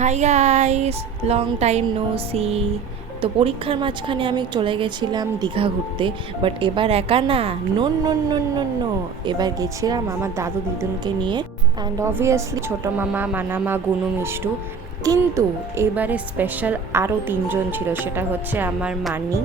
High guys, long time no see. তো পরীক্ষার মাঝখানে আমি চলে গেছিলাম দীঘা ঘুরতে, বাট এবার একা না, no no no no no, এবার গেছিলাম আমার দাদু দিদুনকে নিয়ে, অ্যান্ড অবভিয়াসলি ছোটো মামা, মানামা, গুনু, মিষ্টু। কিন্তু এবারে স্পেশাল আরও তিনজন ছিল, সেটা হচ্ছে আমার মানি,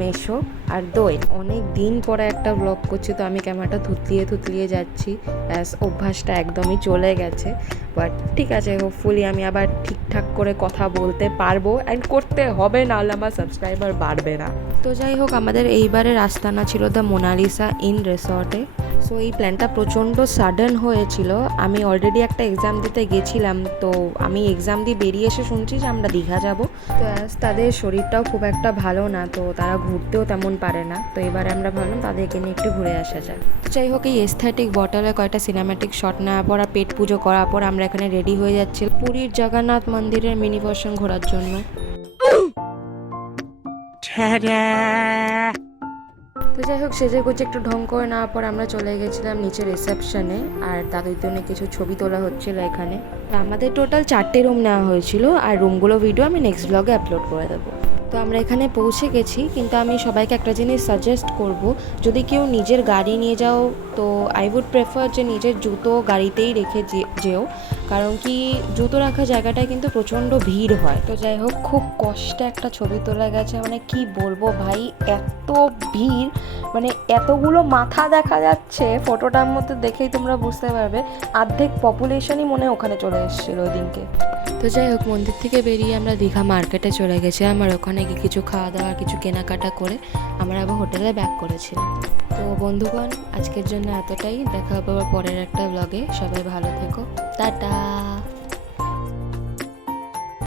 মেশো আর দোয়েল। অনেক দিন পরে একটা ব্লগ করছি, তো আমি ক্যামেরাটা থুতলিয়ে থুতলিয়ে যাচ্ছি, ব্যাস অভ্যাসটা একদমই চলে গেছে। বাট ঠিক আছে, হোপফুলি আমি আবার ঠিকঠাক করে কথা বলতে পারবো, অ্যান্ড করতে হবে, নাহলে আমার সাবস্ক্রাইবার বাড়বে না। তো যাই হোক, আমাদের এইবারের আস্তানা ছিল দ্য মোনালিসা ইন রিসর্টে। সো এই প্ল্যানটা প্রচণ্ড সাডেন হয়েছিল। আমি অলরেডি একটা এক্সাম দিতে গেছিলাম, তো আমি এক্সাম দিয়ে বেরিয়ে এসে শুনছি যে আমরা দীঘা যাব। তো তাদের শরীরটাও খুব একটা ভালো না, তো তারা ঘুরতেও তেমন পারে না। তো এবারে আমরা ভাবলাম তাদেরকে নিয়ে একটু ঘুরে আসা যাক। যাই হোক, এই এস্থেটিক বটলে কয়েকটা সিনেম্যাটিক শট নেওয়ার পর আর পেট পুজো করার পর আমরা এখানে রেডি হয়ে যাচ্ছি পুরীর জগন্নাথ মন্দিরের মিনি ভার্সন ঘোরার জন্য। তো যাই হোক, সেজে গুজে একটু ঢং করে নেওয়ার পর আমরা চলে গেছিলাম নিচে রিসেপশনে, আর তাদের জন্য কিছু ছবি তোলা হচ্ছিল এখানে। আমাদের টোটাল 4টে রুম নেওয়া হয়েছিল, আর রুমগুলো ভিডিও আমি নেক্সট ব্লগে আপলোড করে দেবো। তো আমরা এখানে পৌঁছে গেছি, কিন্তু আমি সবাইকে একটা জিনিস সাজেস্ট করব, যদি কেউ নিজের গাড়ি নিয়ে যাও তো আই উড প্রেফার যে নিজের জুতো গাড়িতেই রেখে যেও, কারণ কি জুতো রাখার জায়গাটায় কিন্তু প্রচণ্ড ভিড় হয়। তো যাই হোক, খুব কষ্টে একটা ছবি তোলা গেছে, মানে কি বলবো ভাই, এত ভিড়, মানে এতগুলো মাথা দেখা যাচ্ছে ফটোটার মধ্যে, দেখেই তোমরা বুঝতে পারবে অর্ধেক পপুলেশনই মনে ওখানে চলে এসেছিলো ওই দিনকে। তো যাই হোক, মন্দির থেকে বেরিয়ে আমরা দীঘা মার্কেটে চলে গেছি, আমার ওখানে গিয়ে কিছু খাওয়া দাওয়া, কিছু কেনাকাটা করে আমরা আবার হোটেলে ব্যাক করেছিলাম। তো বন্ধুগণ, আজকের জন্য এতটাই, দেখা হবে আবার পরের একটা ব্লগে। সবাই ভালো থেকো, টাটা।